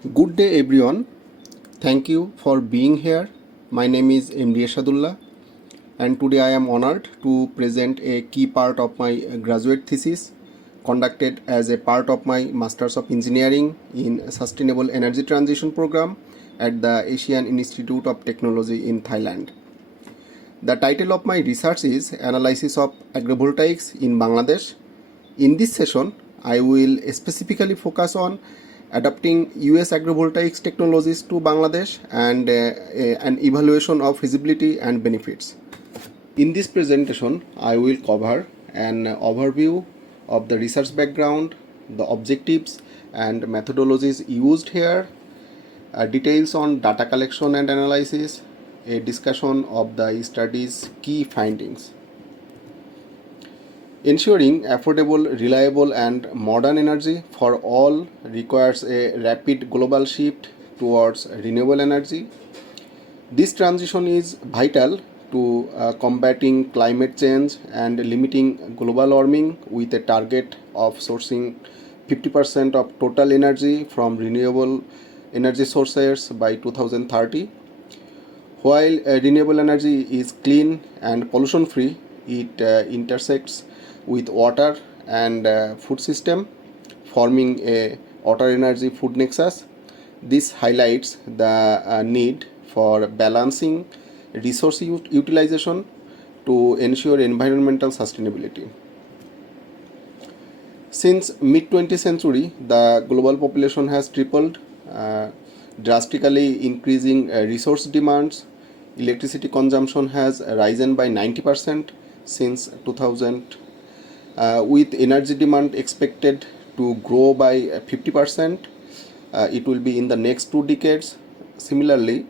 Good day, everyone. Thank you for being here. My name is MD Eshadullah, and today I am honored to present a key part of my graduate thesis conducted as a part of my Masters of Engineering in Sustainable Energy Transition program at the Asian Institute of Technology in Thailand. The title of my research is Analysis of Agrivoltaics in Bangladesh. In this session, I will specifically focus on adapting US agrivoltaics technologies to Bangladesh and an evaluation of feasibility and benefits. In this presentation, I will cover an overview of the research background, the objectives and methodologies used here, details on data collection and analysis, a discussion of the study's key findings. Ensuring affordable, reliable and modern energy for all requires a rapid global shift towards renewable energy. This transition is vital to combating climate change and limiting global warming with a target of sourcing 50% of total energy from renewable energy sources by 2030. While renewable energy is clean and pollution free, it intersects with water and food system, forming a water energy food nexus. This highlights the need for balancing resource utilization to ensure environmental sustainability. Since mid 20th century, the global population has tripled, drastically increasing resource demands. Electricity consumption has risen by 90% since 2000, with energy demand expected to grow by 50%. It will be in the next 2 decades. Similarly,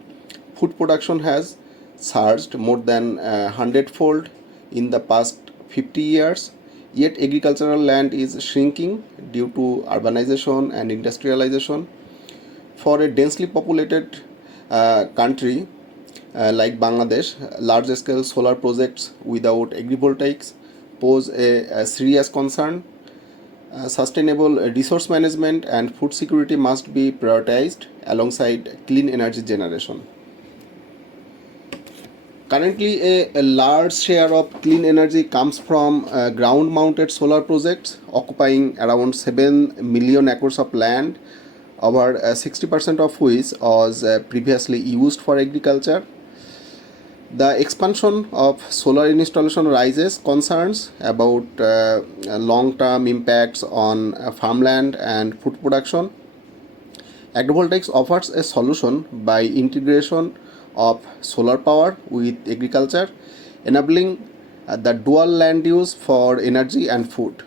food production has surged more than 100-fold in the past 50 years, yet agricultural land is shrinking due to urbanization and industrialization. For a densely populated country like Bangladesh, large-scale solar projects without agrivoltaics pose a serious concern. Sustainable resource management and food security must be prioritized alongside clean energy generation. Currently, a large share of clean energy comes from ground-mounted solar projects occupying around 7 million acres of land, over 60% of which was previously used for agriculture. The expansion of solar installation raises concerns about long-term impacts on farmland and food production. Agrivoltaics offers a solution by integration of solar power with agriculture, enabling the dual land use for energy and food.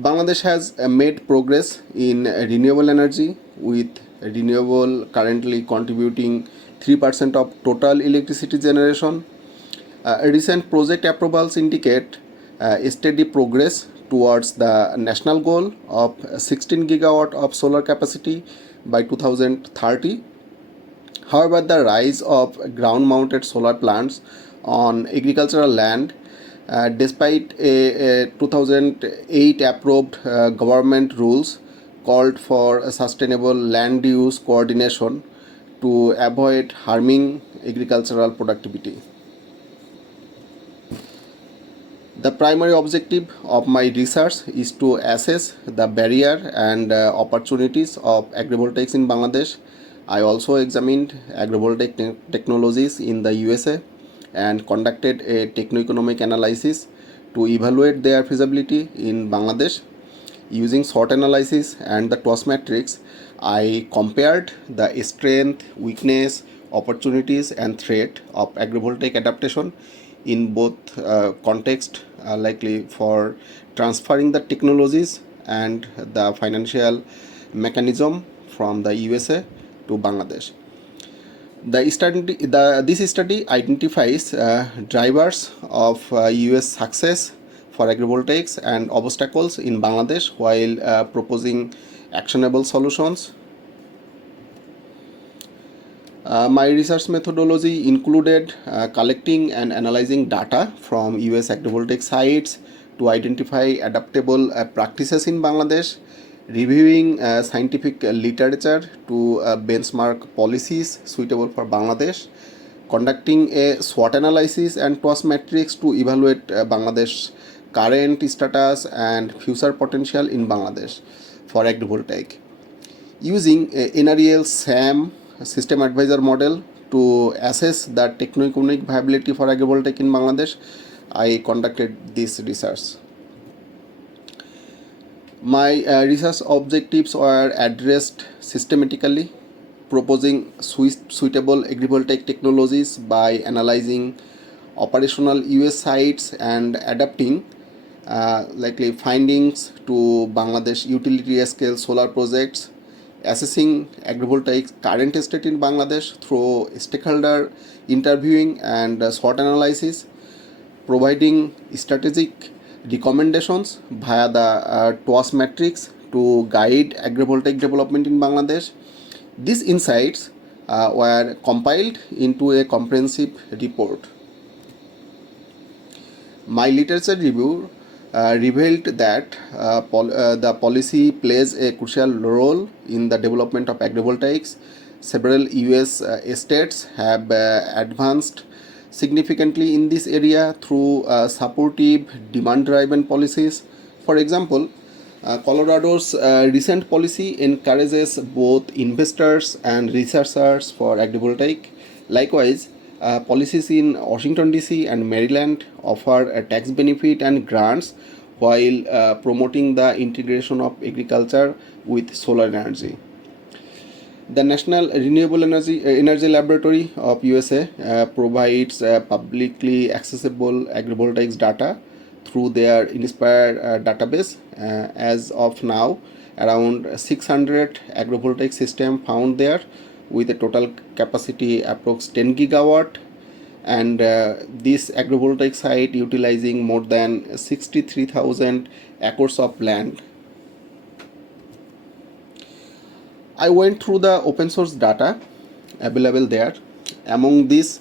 Bangladesh has made progress in renewable energy, with renewable currently contributing 3% of total electricity generation. Recent project approvals indicate steady progress towards the national goal of 16 gigawatt of solar capacity by 2030. However, the rise of ground-mounted solar plants on agricultural land, despite a 2008 approved government rules called for sustainable land use coordination to avoid harming agricultural productivity. The primary objective of my research is to assess the barrier and opportunities of agrivoltaics in Bangladesh. I also examined agrivoltaic technologies in the USA and conducted a techno-economic analysis to evaluate their feasibility in Bangladesh. Using SWOT analysis and the TOWS matrix, I compared the strength, weakness, opportunities and threat of agrivoltaic adaptation in both context, likely for transferring the technologies and the financial mechanism from the USA to Bangladesh. This study identifies drivers of US success for agrivoltaics and obstacles in Bangladesh while proposing actionable solutions. My research methodology included collecting and analyzing data from US agrivoltaic sites to identify adaptable practices in Bangladesh, reviewing scientific literature to benchmark policies suitable for Bangladesh, conducting a SWOT analysis and TOWS matrix to evaluate Bangladesh's current status and future potential in Bangladesh for agrivoltaic. Using a NREL SAM system advisor model to assess the techno-economic viability for agrivoltaic in Bangladesh, I conducted this research. My research objectives were addressed systematically, proposing suitable agrivoltaic technologies by analyzing operational US sites and adapting likely findings to Bangladesh utility scale solar projects, assessing agrivoltaics current state in Bangladesh through stakeholder interviewing and SWOT analysis, providing strategic recommendations via the TOWS matrix to guide agrivoltaic development in Bangladesh. These insights were compiled into a comprehensive report. My literature review revealed that the policy plays a crucial role in the development of agrivoltaics. Several US states have advanced significantly in this area through supportive demand-driven policies. For example, Colorado's recent policy encourages both investors and researchers for agrivoltaic. Likewise, policies in Washington DC and Maryland offer a tax benefit and grants while promoting the integration of agriculture with solar energy. The National Renewable Energy Laboratory of USA provides publicly accessible agrivoltaics data through their Inspire database. As of now, around 600 agrivoltaic systems found there with a total capacity approx 10 gigawatt, and this agrivoltaic site utilizing more than 63,000 acres of land. I went through the open source data available there. Among these,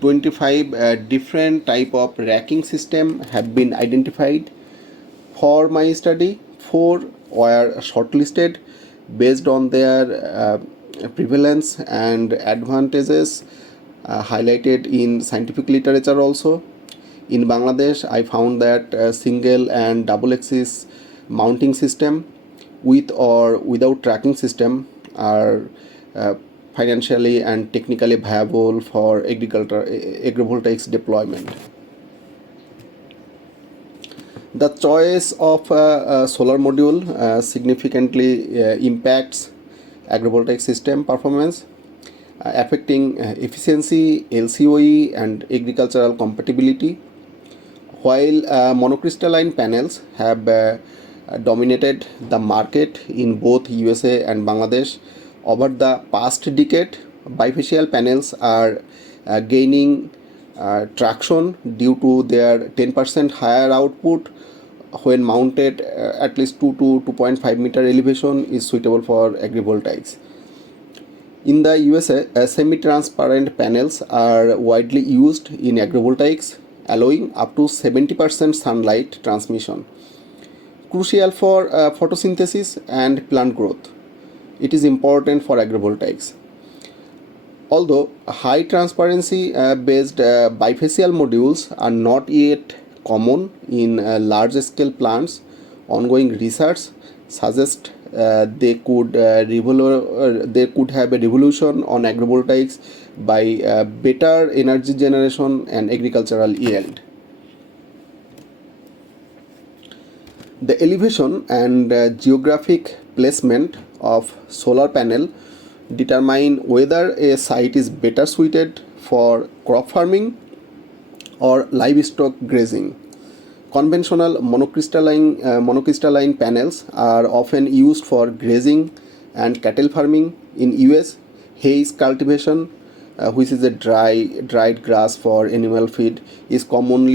25 different type of racking system have been identified. For my study, 4 were shortlisted based on their prevalence and advantages highlighted in scientific literature also. In Bangladesh, I found that single and double axis mounting system with or without tracking system are financially and technically viable for agrivoltaics deployment. The choice of a solar module significantly impacts agrivoltaic system performance, affecting efficiency, LCOE, and agricultural compatibility. While monocrystalline panels have dominated the market in both USA and Bangladesh over the past decade, bifacial panels are gaining traction due to their 10% higher output when mounted at least 2 to 2.5 meter elevation is suitable for agrivoltaics. In the USA, semi-transparent panels are widely used in agrivoltaics, allowing up to 70% sunlight transmission. Crucial for photosynthesis and plant growth. It is important for agrivoltaics. Although high transparency based bifacial modules are not yet common in large scale plants, ongoing research suggests they could have a revolution on agrivoltaics by better energy generation and agricultural yield. The elevation and geographic placement of solar panel determine whether a site is better suited for crop farming or livestock grazing. Conventional monocrystalline panels are often used for grazing and cattle farming. In US, hays cultivation, which is a dried grass for animal feed, is common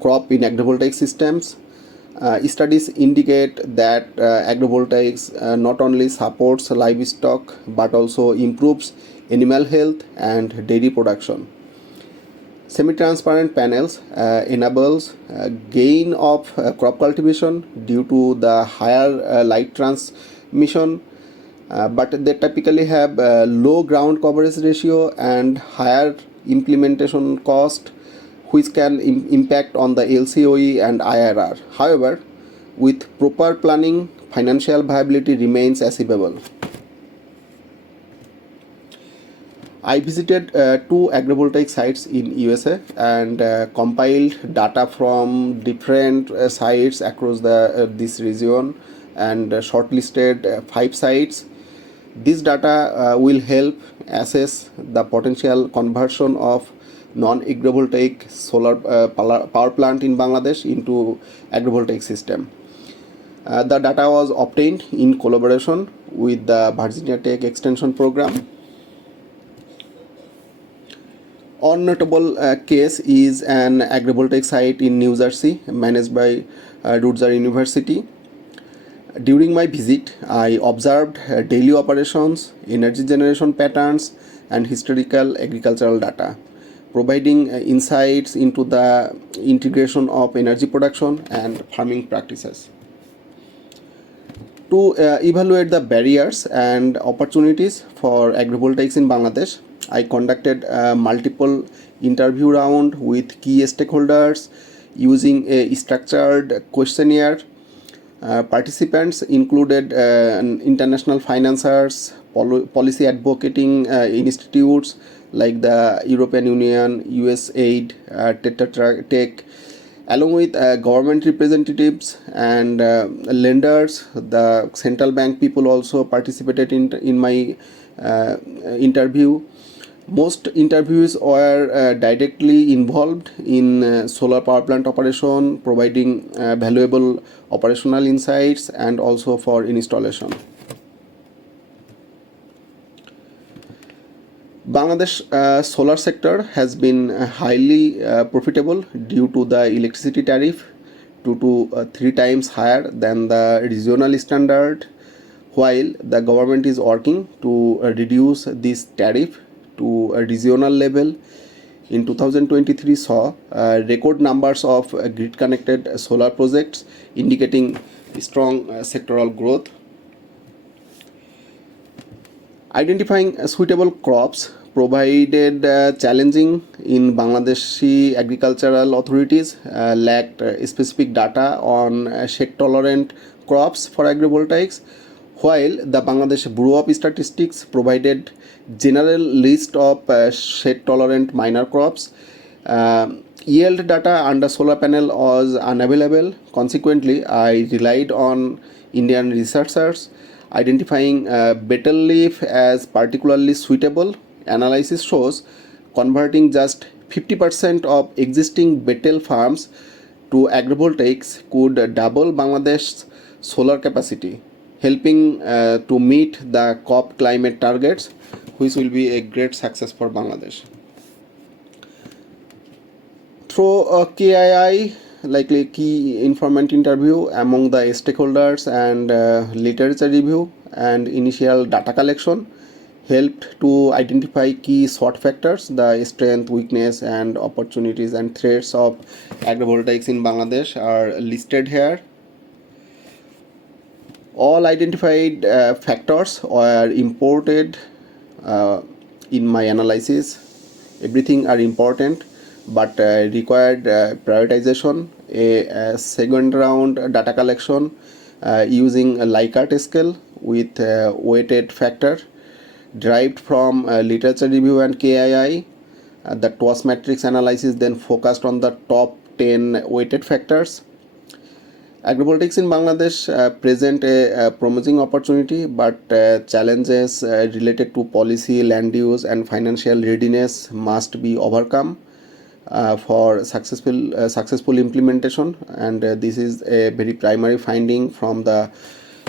crop in agrivoltaic systems. Studies indicate that agrivoltaics not only supports livestock but also improves animal health and dairy production. Semi-transparent panels enables gain of crop cultivation due to the higher light transmission, but they typically have low ground coverage ratio and higher implementation cost, which can impact on the LCOE and IRR. However, with proper planning, financial viability remains achievable. I visited two agrivoltaic sites in USA and compiled data from different sites across this region and shortlisted 5 sites. This data will help assess the potential conversion of non-agrivoltaic solar power plant in Bangladesh into agrivoltaic system. The data was obtained in collaboration with the Virginia Tech Extension Program. One notable case is an agrivoltaic site in New Jersey managed by Rutgers University. During my visit, I observed daily operations, energy generation patterns, and historical agricultural data, providing insights into the integration of energy production and farming practices. To evaluate the barriers and opportunities for agrivoltaics in Bangladesh, I conducted a multiple interview round with key stakeholders using a structured questionnaire. Participants included international financiers, policy advocating institutes like the European Union, USAID, Tetra Tech, along with government representatives and lenders. The central bank people also participated in my interview. Most interviews were directly involved in solar power plant operation, providing valuable operational insights and also for installation. Bangladesh solar sector has been highly profitable due to the electricity tariff 2 to 3 times higher than the regional standard, while the government is working to reduce this tariff to a regional level. In 2023 saw record numbers of grid connected solar projects indicating strong sectoral growth. Identifying suitable crops provided challenging in Bangladeshi agricultural authorities lacked specific data on shade tolerant crops for agrivoltaics, while the Bangladesh Bureau of Statistics provided general list of shade tolerant minor crops. Yield data under solar panel was unavailable. Consequently, I relied on Indian researchers identifying betel leaf as particularly suitable. Analysis shows converting just 50% of existing betel farms to agrivoltaics could double Bangladesh's solar capacity, helping to meet the COP climate targets, which will be a great success for Bangladesh. Through a KII, likely key informant interview among the stakeholders and literature review and initial data collection, helped to identify key SWOT factors, the strength, weakness, and opportunities and threats of agrivoltaics in Bangladesh are listed here. All identified factors were imported in my analysis. Everything are important, but required prioritization, a second round data collection using a Likert scale with weighted factor derived from literature review and KII. The TOWS matrix analysis then focused on the top 10 weighted factors. Agrivoltaics in Bangladesh present a promising opportunity, but challenges related to policy, land use, and financial readiness must be overcome for successful implementation. And this is a very primary finding from the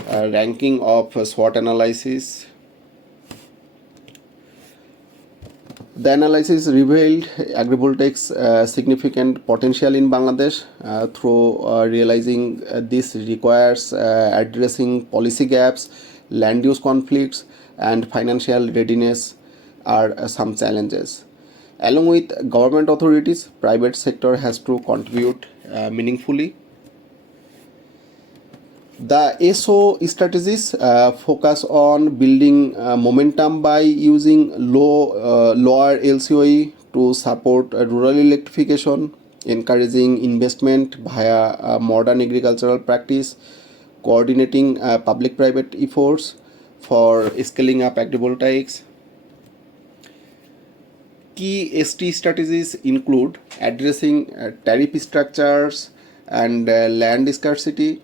ranking of SWOT analysis. The analysis revealed agrivoltaics significant potential in Bangladesh. Through realizing this requires addressing policy gaps, land use conflicts, and financial readiness are some challenges. Along with government authorities, private sector has to contribute meaningfully. The SO strategies focus on building momentum by using lower LCOE to support rural electrification, encouraging investment via modern agricultural practice, coordinating public-private efforts for scaling up agrivoltaics. Key ST strategies include addressing tariff structures and land scarcity,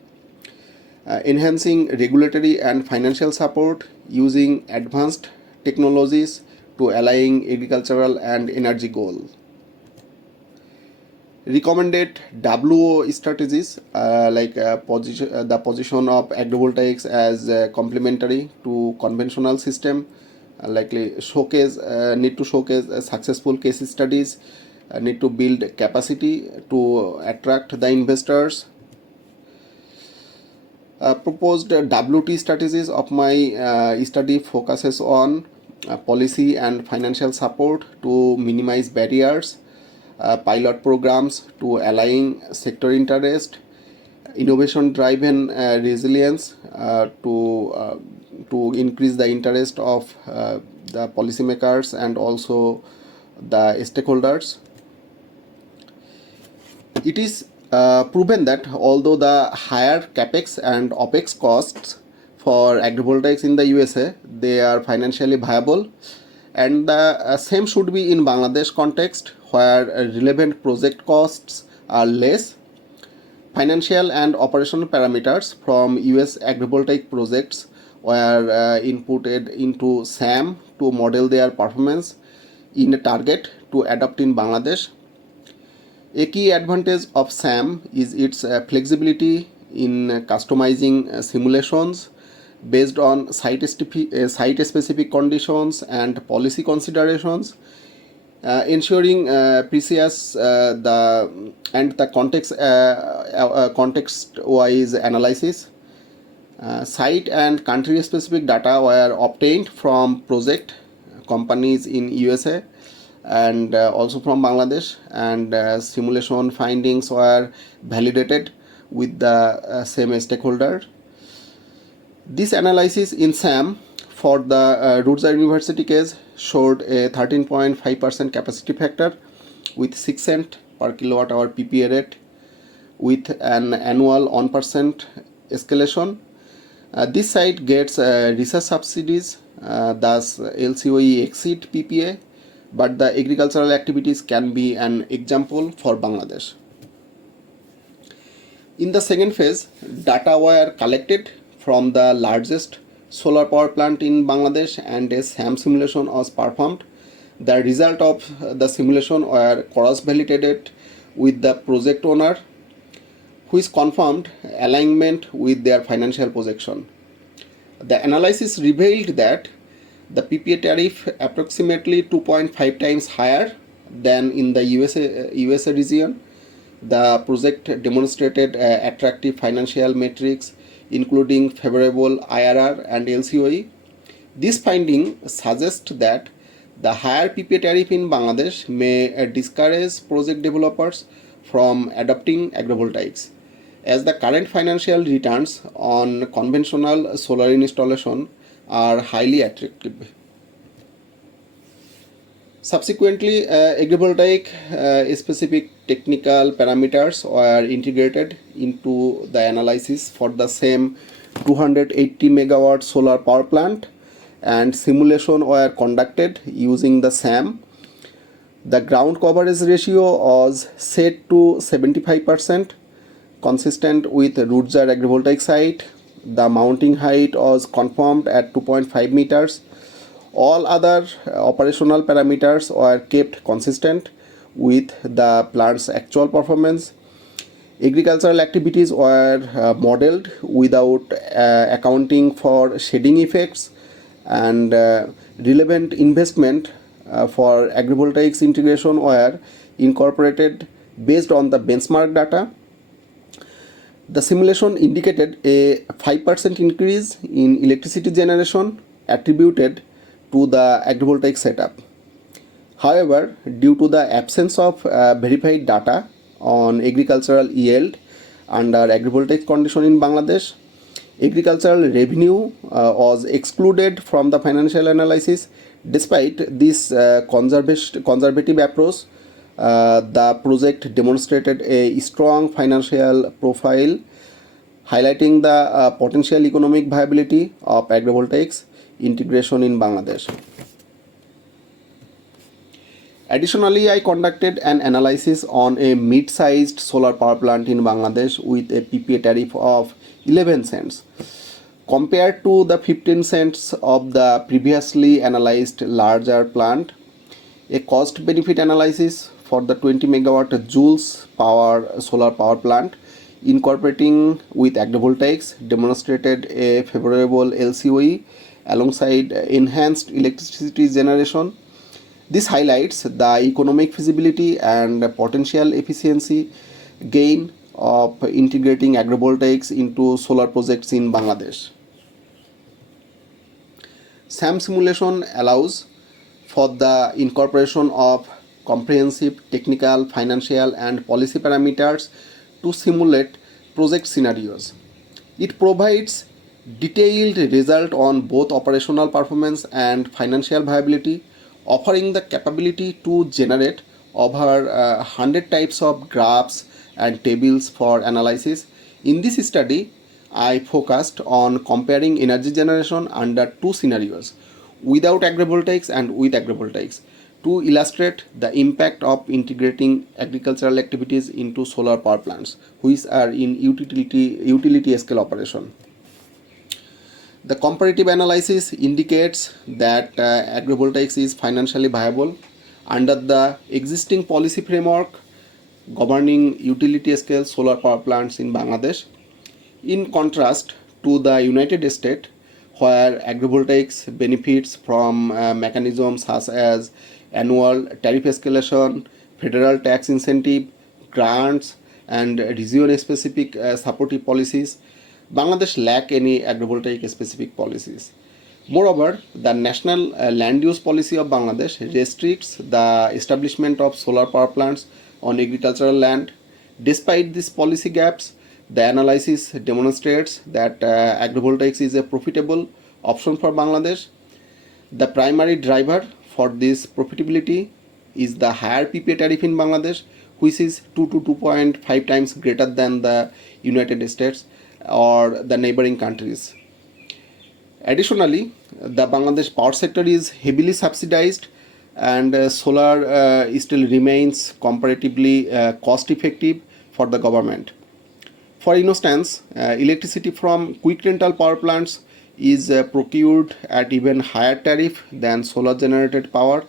enhancing regulatory and financial support, using advanced technologies to align agricultural and energy goals. Recommended WO strategies the position of agrivoltaics as complementary to conventional system, likely need to showcase successful case studies, need to build capacity to attract the investors. Proposed WT strategies of my study focuses on policy and financial support to minimize barriers, pilot programs to align sector interest, innovation driven resilience to increase the interest of the policymakers and also the stakeholders. It is proven that although the higher capex and opex costs for agrivoltaics in the USA, they are financially viable, and the same should be in Bangladesh context, where relevant project costs are less. Financial and operational parameters from US agrivoltaic projects were inputted into SAM to model their performance in a target to adopt in Bangladesh. A key advantage of SAM is its flexibility in customizing simulations based on site-specific conditions and policy considerations, ensuring precise the context-wise analysis. Site and country-specific data were obtained from project companies in USA and also from Bangladesh, and simulation findings were validated with the same stakeholder. This analysis in SAM for the Rutgers University case showed a 13.5% capacity factor with 6 cent per kilowatt hour PPA rate with an annual 1% escalation. This site gets research subsidies, thus LCOE exceed PPA, but the agricultural activities can be an example for Bangladesh. In the second phase, data were collected from the largest solar power plant in Bangladesh and a SAM simulation was performed. The result of the simulation were cross-validated with the project owner, which confirmed alignment with their financial projection. The analysis revealed that the PPA tariff approximately 2.5 times higher than in the USA region. The project demonstrated attractive financial metrics including favorable IRR and LCOE. This finding suggests that the higher PPA tariff in Bangladesh may discourage project developers from adopting agrivoltaics, as the current financial returns on conventional solar installation are highly attractive. Subsequently, agrivoltaic specific technical parameters were integrated into the analysis for the same 280 megawatt solar power plant, and simulation were conducted using the SAM. The ground coverage ratio was set to 75%, consistent with Rutgers agrivoltaic site. The mounting height was confirmed at 2.5 meters. All other operational parameters were kept consistent with the plant's actual performance. Agricultural activities were modeled without accounting for shading effects, and relevant investment for agrivoltaics integration were incorporated based on the benchmark data. The simulation indicated a 5% increase in electricity generation attributed to the agrivoltaic setup. However, due to the absence of verified data on agricultural yield under agrivoltaic condition in Bangladesh, agricultural revenue was excluded from the financial analysis. Despite this conservative approach, the project demonstrated a strong financial profile, highlighting the potential economic viability of agrivoltaics integration in Bangladesh. Additionally, I conducted an analysis on a mid-sized solar power plant in Bangladesh with a PPA tariff of 11 cents compared to the 15 cents of the previously analyzed larger plant. A cost benefit analysis for the 20 megawatt joules power solar power plant incorporating with agrivoltaics demonstrated a favorable LCOE alongside enhanced electricity generation. This highlights the economic feasibility and potential efficiency gain of integrating agrivoltaics into solar projects in Bangladesh. SAM simulation allows for the incorporation of comprehensive technical, financial, and policy parameters to simulate project scenarios. It provides detailed result on both operational performance and financial viability, offering the capability to generate over 100 types of graphs and tables for analysis. In this study, I focused on comparing energy generation under two scenarios, without agrivoltaics and with agrivoltaics, to illustrate the impact of integrating agricultural activities into solar power plants, which are in utility scale operation. The comparative analysis indicates that agrivoltaics is financially viable under the existing policy framework governing utility scale solar power plants in Bangladesh, in contrast to the United States, where agrivoltaics benefits from mechanisms such as annual tariff escalation, federal tax incentive, grants, and region-specific supportive policies. Bangladesh lack any agrivoltaic specific policies. Moreover, the national land use policy of Bangladesh restricts the establishment of solar power plants on agricultural land. Despite these policy gaps, the analysis demonstrates that agrivoltaics is a profitable option for Bangladesh. The primary driver for this profitability is the higher PPA tariff in Bangladesh, which is 2 to 2.5 times greater than the United States or the neighboring countries. Additionally, the Bangladesh power sector is heavily subsidized, and solar still remains comparatively cost effective for the government. For instance, electricity from quick rental power plants is procured at even higher tariff than solar generated power.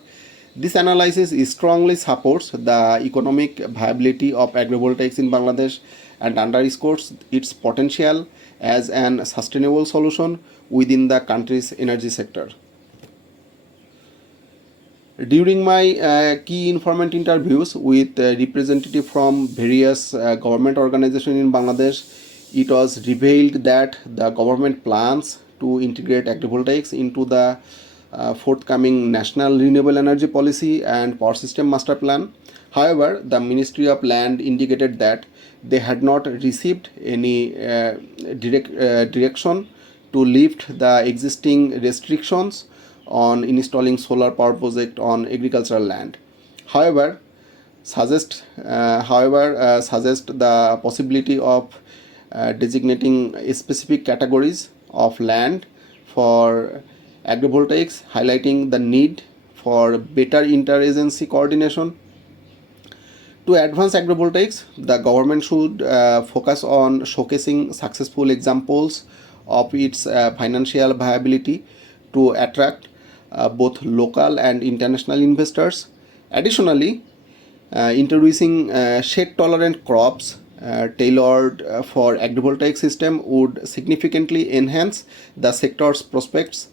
This analysis strongly supports the economic viability of agrivoltaics in Bangladesh and underscores its potential as an sustainable solution within the country's energy sector. During my key informant interviews with representatives from various government organizations in Bangladesh, it was revealed that the government plans to integrate agrivoltaics into the forthcoming National Renewable Energy Policy and Power System Master Plan. However, the Ministry of Land indicated that they had not received any direction to lift the existing restrictions on installing solar power project on agricultural land. However, suggest the possibility of designating specific categories of land for agrivoltaics, highlighting the need for better interagency coordination. To advance agrivoltaics, the government should focus on showcasing successful examples of its financial viability to attract both local and international investors. Additionally, introducing shade-tolerant crops tailored for agrivoltaic system would significantly enhance the sector's prospects.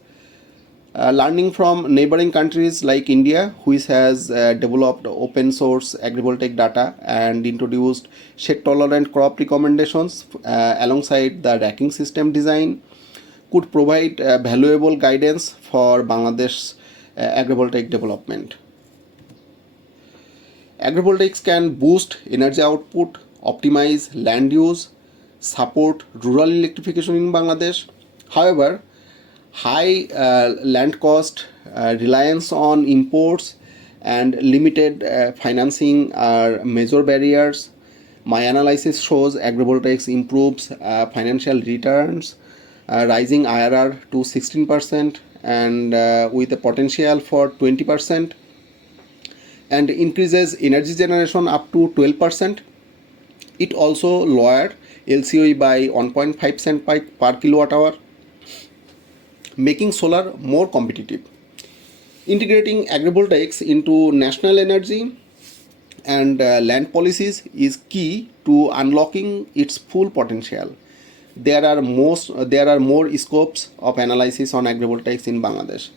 Learning from neighboring countries like India, which has developed open source agrivoltaic data and introduced shade-tolerant crop recommendations alongside the racking system design, could provide valuable guidance for Bangladesh's agrivoltaic development. Agrivoltaics can boost energy output, optimize land use, support rural electrification in Bangladesh. However, high land cost, reliance on imports, and limited financing are major barriers. My analysis shows agrivoltaics improves financial returns, rising IRR to 16% and with a potential for 20%, and increases energy generation up to 12%. It also lowered LCOE by 1.5 cent per kilowatt hour, making solar more competitive. Integrating agrivoltaics into national energy and land policies is key to unlocking its full potential. There are more scopes of analysis on agrivoltaics in Bangladesh.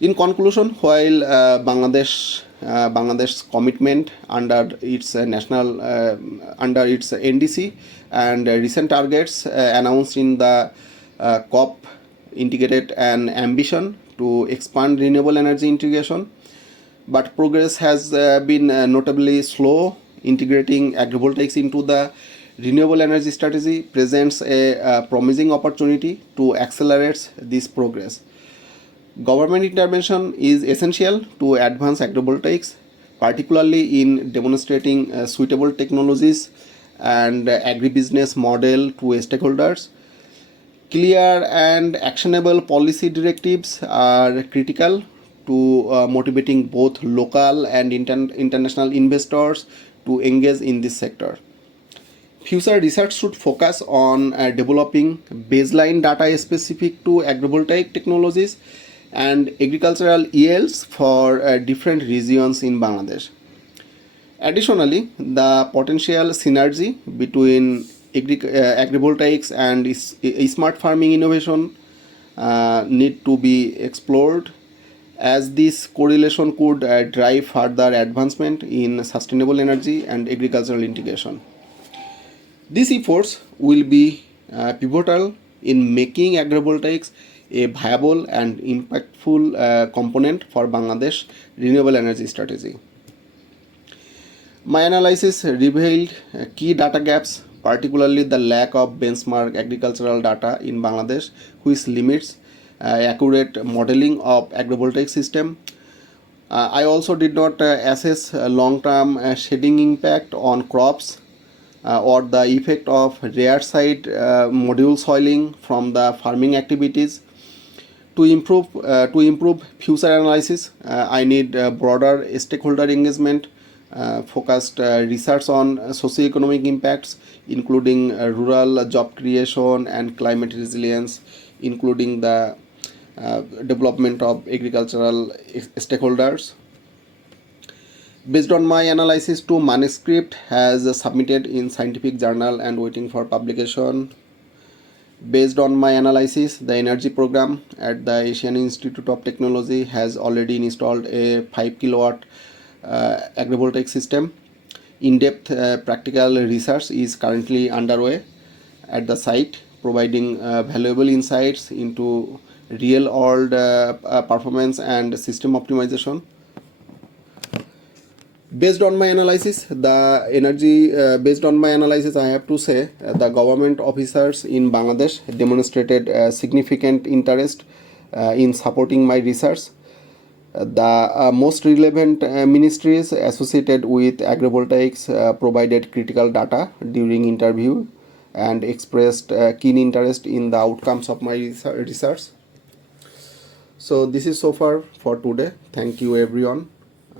In conclusion, while Bangladesh's commitment under its under its NDC and recent targets announced in the COP indicated an ambition to expand renewable energy integration, but progress has been notably slow. Integrating agrivoltaics into the renewable energy strategy presents a promising opportunity to accelerate this progress. Government intervention is essential to advance agrivoltaics, particularly in demonstrating suitable technologies and agribusiness model to stakeholders. Clear and actionable policy directives are critical to motivating both local and international investors to engage in this sector. Future research should focus on developing baseline data specific to agrivoltaic technologies and agricultural yields for different regions in Bangladesh. Additionally, the potential synergy between agrivoltaics and smart farming innovation need to be explored, as this correlation could drive further advancement in sustainable energy and agricultural integration. These efforts will be pivotal in making agrivoltaics a viable and impactful component for Bangladesh renewable energy strategy. My analysis revealed key data gaps, particularly the lack of benchmark agricultural data in Bangladesh, which limits accurate modeling of agrivoltaic system. I also did not assess long-term shedding impact on crops or the effect of rare site module soiling from the farming activities. To improve future analysis, I need broader stakeholder engagement, focused research on socioeconomic impacts, including rural job creation and climate resilience, including the development of agricultural stakeholders. Based on my analysis, two manuscript has submitted in scientific journal and waiting for publication. Based on my analysis, the energy program at the Asian Institute of Technology has already installed a 5 kilowatt agrivoltaic system. In-depth practical research is currently underway at the site, providing valuable insights into real-world performance and system optimization. Based on my analysis, I have to say the government officers in Bangladesh demonstrated significant interest in supporting my research. The most relevant ministries associated with agrivoltaics provided critical data during interview and expressed keen interest in the outcomes of my research. So this is so far for today. Thank you everyone.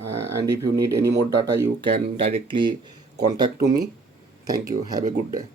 And if you need any more data, you can directly contact to me. Thank you. Have a good day.